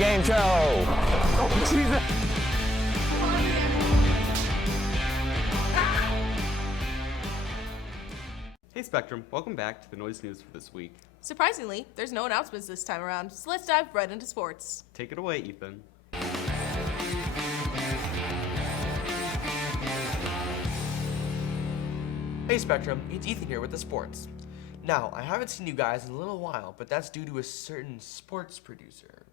game show. Oh, Jesus. Hey Spectrum, welcome back to the Noise News for this week. Surprisingly, there's no announcements this time around, so let's dive right into sports. Take it away, Ethan. Hey Spectrum, it's Ethan here with the sports. Now, I haven't seen you guys in a little while, but that's due to a certain sports producer.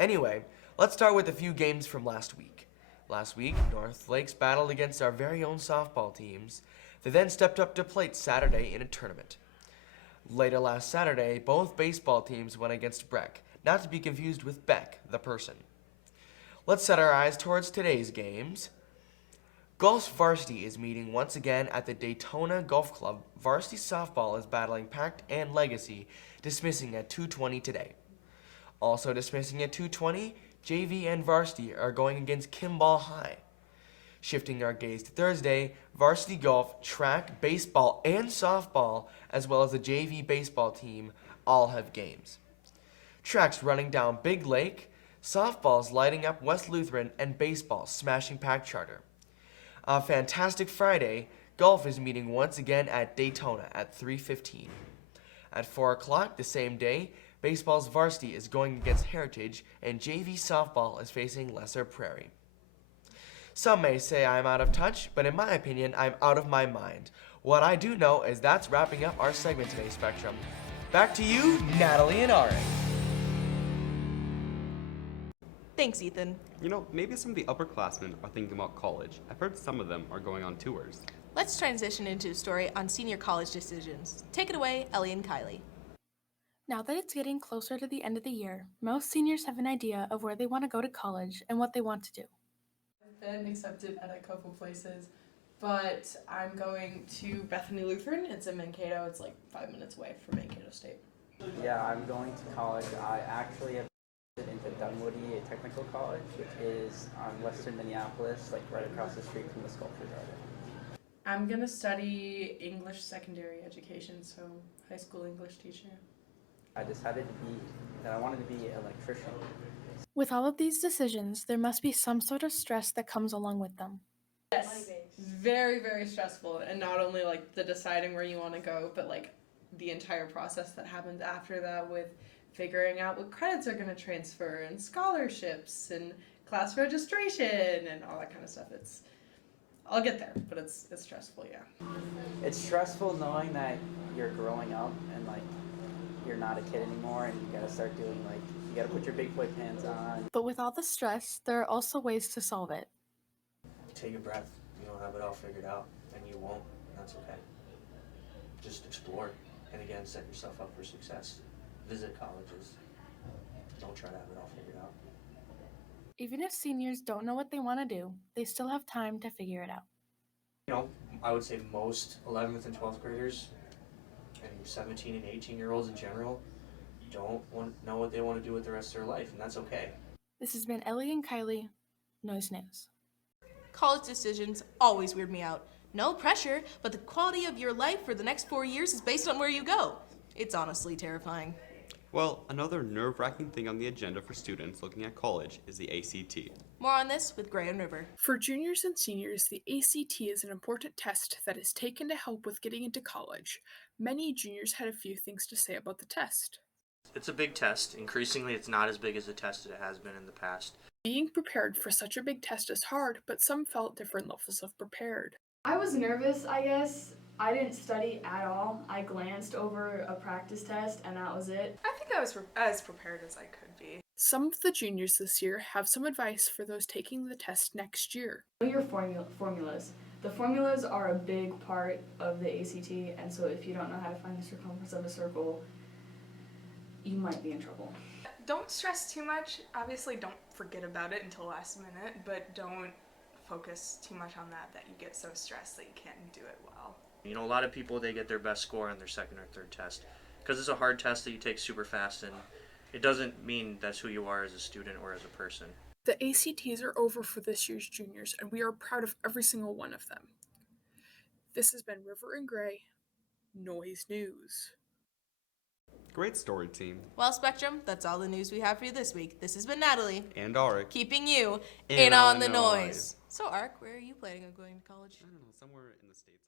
Anyway, let's start with a few games from last week. Last week, North Lakes battled against our very own softball teams. They then stepped up to plate Saturday in a tournament. Later last Saturday, both baseball teams went against Breck, not to be confused with Beck, the person. Let's set our eyes towards today's games. Golf's varsity is meeting once again at the Daytona Golf Club. Varsity softball is battling Pact and Legacy, dismissing at 2:20 today. Also dismissing at 2:20, JV and varsity are going against Kimball High. Shifting our gaze to Thursday, varsity golf, track, baseball, and softball, as well as the JV baseball team, all have games. Track's running down Big Lake, softball's lighting up West Lutheran, and baseball smashing Pact Charter. On Fantastic Friday, golf is meeting once again at Daytona at 3:15. At 4 o'clock the same day, baseball's varsity is going against Heritage, and JV softball is facing Lesser Prairie. Some may say I'm out of touch, but in my opinion, I'm out of my mind. What I do know is that's wrapping up our segment today, Spectrum. Back to you, Natalie and Ari. Thanks, Ethan. You know, maybe some of the upperclassmen are thinking about college. I've heard some of them are going on tours. Let's transition into a story on senior college decisions. Take it away, Ellie and Kylie. Now that it's getting closer to the end of the year, most seniors have an idea of where they want to go to college and what they want to do. I've been accepted at a couple places, but I'm going to Bethany Lutheran. It's in Mankato. It's like 5 minutes away from Mankato State. Yeah, I'm going to college. I actually have into Dunwoody Technical College, which is on western Minneapolis, like right across the street from the Sculpture Garden. I'm going to study English secondary education, so high school English teacher. I decided that I wanted to be an electrician. With all of these decisions, there must be some sort of stress that comes along with them. Yes, very, very stressful, and not only like the deciding where you want to go, but like the entire process that happens after that with figuring out what credits are going to transfer and scholarships and class registration and all that kind of stuff. I'll get there, but it's stressful, yeah. It's stressful knowing that you're growing up and like you're not a kid anymore and you gotta start doing like, you gotta put your big boy pants on. But with all the stress, there are also ways to solve it. Take a breath. You don't have it all figured out, and you won't. That's okay. Just explore, and again, set yourself up for success. Visit colleges. Don't try to have it all figured out. Even if seniors don't know what they want to do, they still have time to figure it out. You know, I would say most 11th and 12th graders and 17 and 18-year-olds in general don't know what they want to do with the rest of their life, and that's okay. This has been Ellie and Kylie, Noise News. College decisions always weird me out. No pressure, but the quality of your life for the next 4 years is based on where you go. It's honestly terrifying. Well, another nerve-wracking thing on the agenda for students looking at college is the ACT. More on this with Gray and River. For juniors and seniors, the ACT is an important test that is taken to help with getting into college. Many juniors had a few things to say about the test. It's a big test. Increasingly, it's not as big as the test that it has been in the past. Being prepared for such a big test is hard, but some felt different levels of prepared. I was nervous, I guess. I didn't study at all. I glanced over a practice test and that was it. I think I was as prepared as I could be. Some of the juniors this year have some advice for those taking the test next year. Know your formulas. The formulas are a big part of the ACT, and so if you don't know how to find the circumference of a circle, you might be in trouble. Don't stress too much. Obviously, don't forget about it until last minute, but don't focus too much on that you get so stressed that you can't do it well. You know, a lot of people, they get their best score on their second or third test because it's a hard test that you take super fast, and it doesn't mean that's who you are as a student or as a person. The ACTs are over for this year's juniors, and we are proud of every single one of them. This has been River and Gray, Noise News. Great story, team. Well, Spectrum, that's all the news we have for you this week. This has been Natalie, And Arik. keeping you In in on on the the noise. noise. So, Ark, where are you planning on going to college? I don't know, somewhere in the States.